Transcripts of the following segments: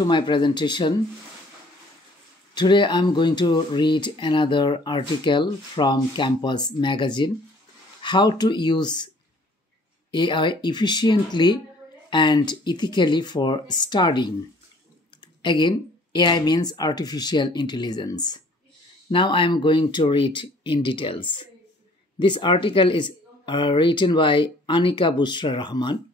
to my presentation. Today I'm going to read another article from Campus Magazine, How to Use AI Efficiently and Ethically for Studying. Again, AI means artificial intelligence. Now I'm going to read in details. This article is written by Anika Bushra Rahman.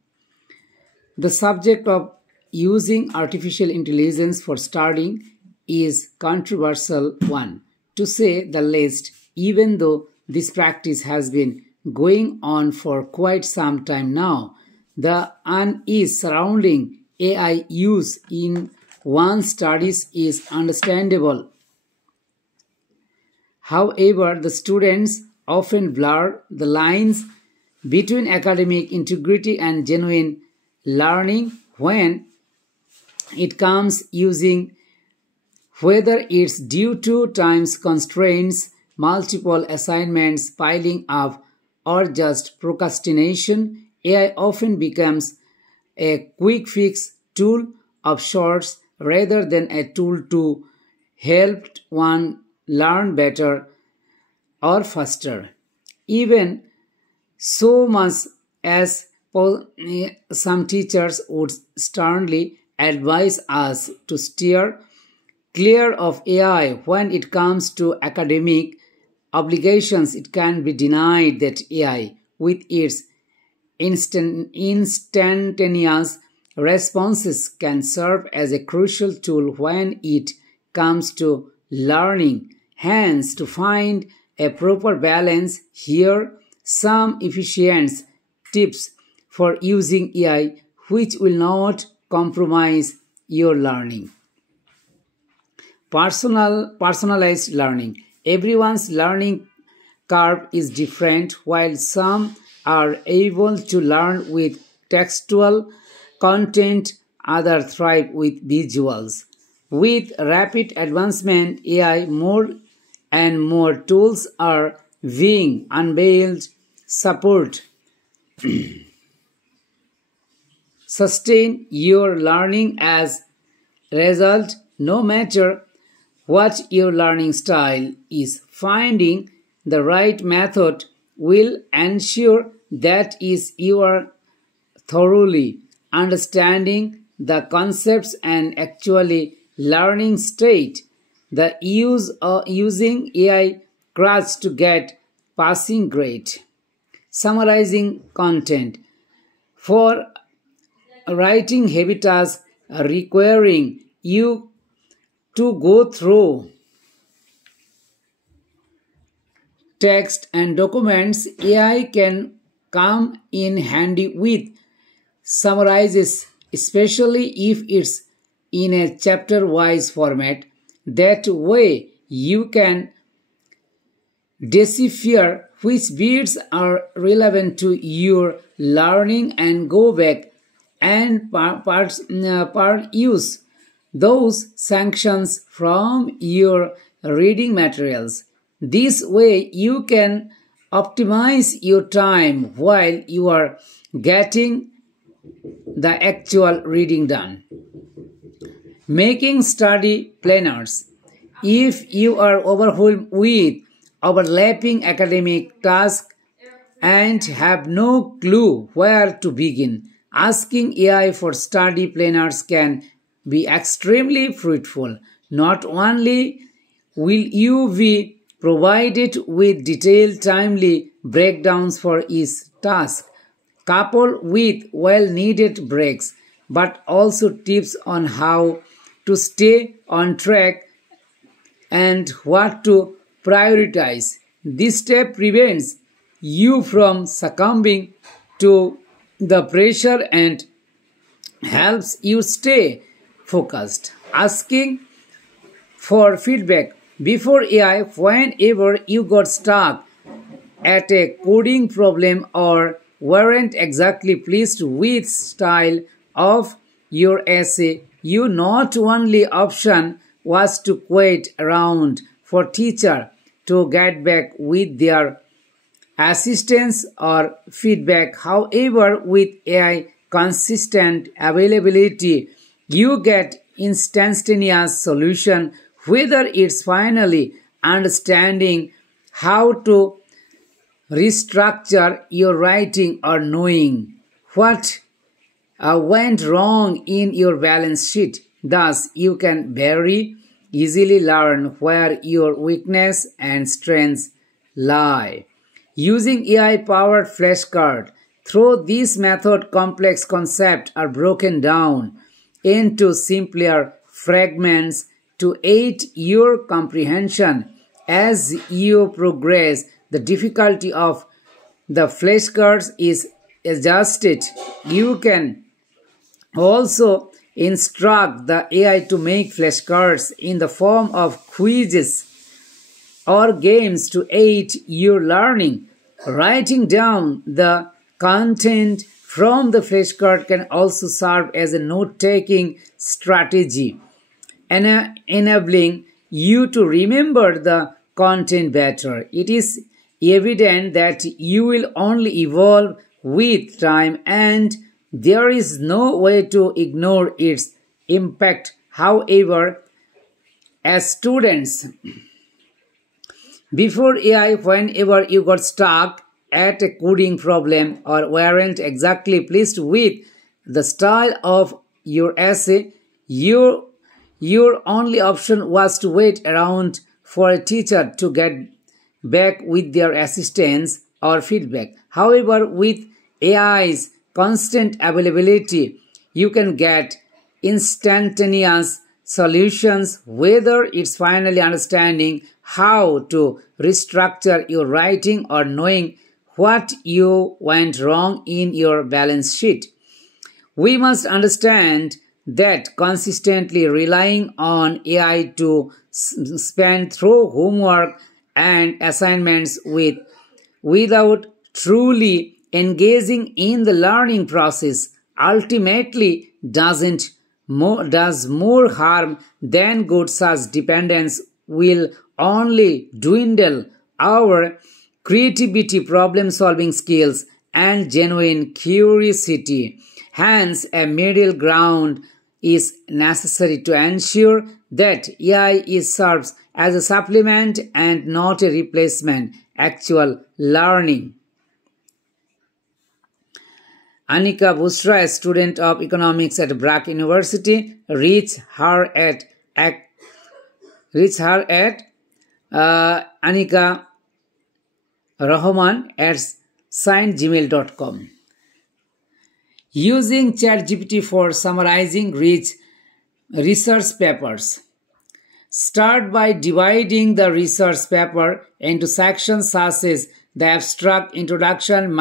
The subject of using artificial intelligence for studying is controversial one, to say the least, even though this practice has been going on for quite some time now. The unease surrounding AI use in one's studies is understandable. However, the students often blur the lines between academic integrity and genuine learning when it comes using, whether it's due to time constraints, multiple assignments piling up, or just procrastination. AI often becomes a quick fix tool of sorts rather than a tool to help one learn better or faster. Even so much as some teachers would sternly advise us to steer clear of AI when it comes to academic obligations, it can be denied that AI, with its instantaneous responses, can serve as a crucial tool when it comes to learning. Hence, to find a proper balance here, some efficient tips for using AI which will not compromise your learning. Personalized learning. Everyone's learning curve is different. While some are able to learn with textual content, others thrive with visuals. With rapid advancement, AI, more and more tools are being unveiled, support sustain your learning as result. No matter what your learning style is, finding the right method will ensure that you are thoroughly understanding the concepts and actually learning state. The using AI crutch to get passing grade. Summarizing content. For writing heavy tasks requiring you to go through text and documents, AI can come in handy with summarizes, especially if it's in a chapter-wise format. That way, you can decipher which bits are relevant to your learning and go back and use those sanctions from your reading materials. This way, you can optimize your time while you are getting the actual reading done. Making study planners. If you are overwhelmed with overlapping academic tasks and have no clue where to begin, asking AI for study planners can be extremely fruitful. Not only will you be provided with detailed, timely breakdowns for each task, coupled with well-needed breaks, but also tips on how to stay on track and what to prioritize. This step prevents you from succumbing to the pressure and helps you stay focused. Asking for feedback before AI. Whenever you got stuck at a coding problem or weren't exactly pleased with style of your essay, your not only option was to wait around for teacher to get back with their assistance or feedback. However, with AI consistent availability, you get instantaneous solution, whether it's finally understanding how to restructure your writing or knowing what went wrong in your balance sheet. Thus, you can very easily learn where your weakness and strengths lie. Using AI-powered flashcard, through this method, complex concepts are broken down into simpler fragments to aid your comprehension. As you progress, the difficulty of the flashcards is adjusted. You can also instruct the AI to make flashcards in the form of quizzes or games to aid your learning. Writing down the content from the flashcard can also serve as a note-taking strategy, enabling you to remember the content better. It is evident that you will only evolve with time, and there is no way to ignore its impact. However, as students, before AI, whenever you got stuck at a coding problem or weren't exactly pleased with the style of your essay, your only option was to wait around for a teacher to get back with their assistance or feedback. However, with AI's constant availability, you can get instantaneous solutions, whether it's finally understanding how to restructure your writing or knowing what you went wrong in your balance sheet. We must understand that consistently relying on AI to spend through homework and assignments without truly engaging in the learning process ultimately does more harm than good. Such dependence will only dwindle our creativity, problem-solving skills, and genuine curiosity. Hence, a middle ground is necessary to ensure that AI serves as a supplement and not a replacement actual learning. Anika Busra, a student of economics at Brack University, reach her at Anika Rahman at signed@gmail.com. Using ChatGPT for summarizing rich research papers. Start by dividing the research paper into sections such as the abstract, introduction,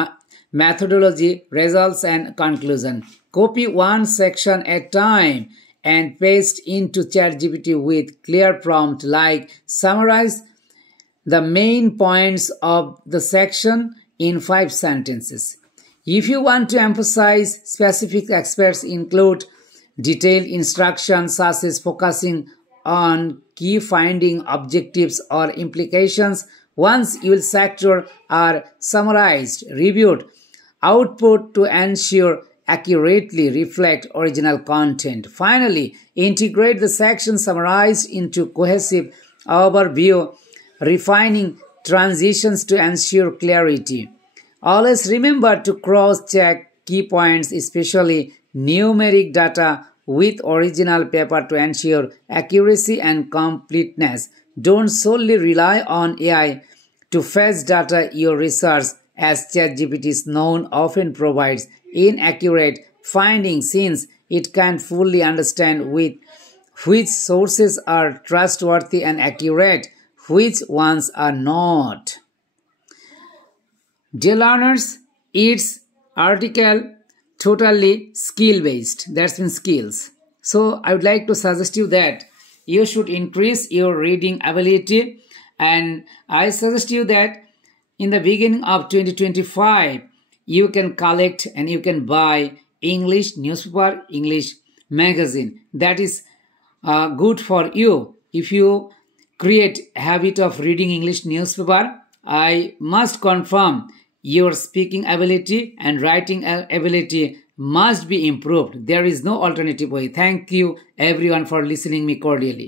methodology, results, and conclusion. Copy one section at a time and paste into ChatGPT with clear prompt like summarize the main points of the section in 5 sentences. If you want to emphasize specific aspects, include detailed instructions such as focusing on key finding objectives or implications. Once your sector are summarized, reviewed, output to ensure accurately reflect original content. Finally, integrate the section summarized into cohesive overview, refining transitions to ensure clarity. Always remember to cross-check key points, especially numeric data, with original paper to ensure accuracy and completeness. Don't solely rely on AI to fetch data your research, as ChatGPT is known often provides inaccurate findings since it can't fully understand which sources are trustworthy and accurate, which ones are not. Dear learners, it's article totally skill-based. That's means skills. So I would like to suggest you that you should increase your reading ability, and I suggest you that in the beginning of 2025, you can collect and you can buy English newspaper, English magazine. That is good for you. If you create a habit of reading English newspaper, I must confirm your speaking ability and writing ability must be improved. There is no alternative way. Thank you everyone for listening me cordially.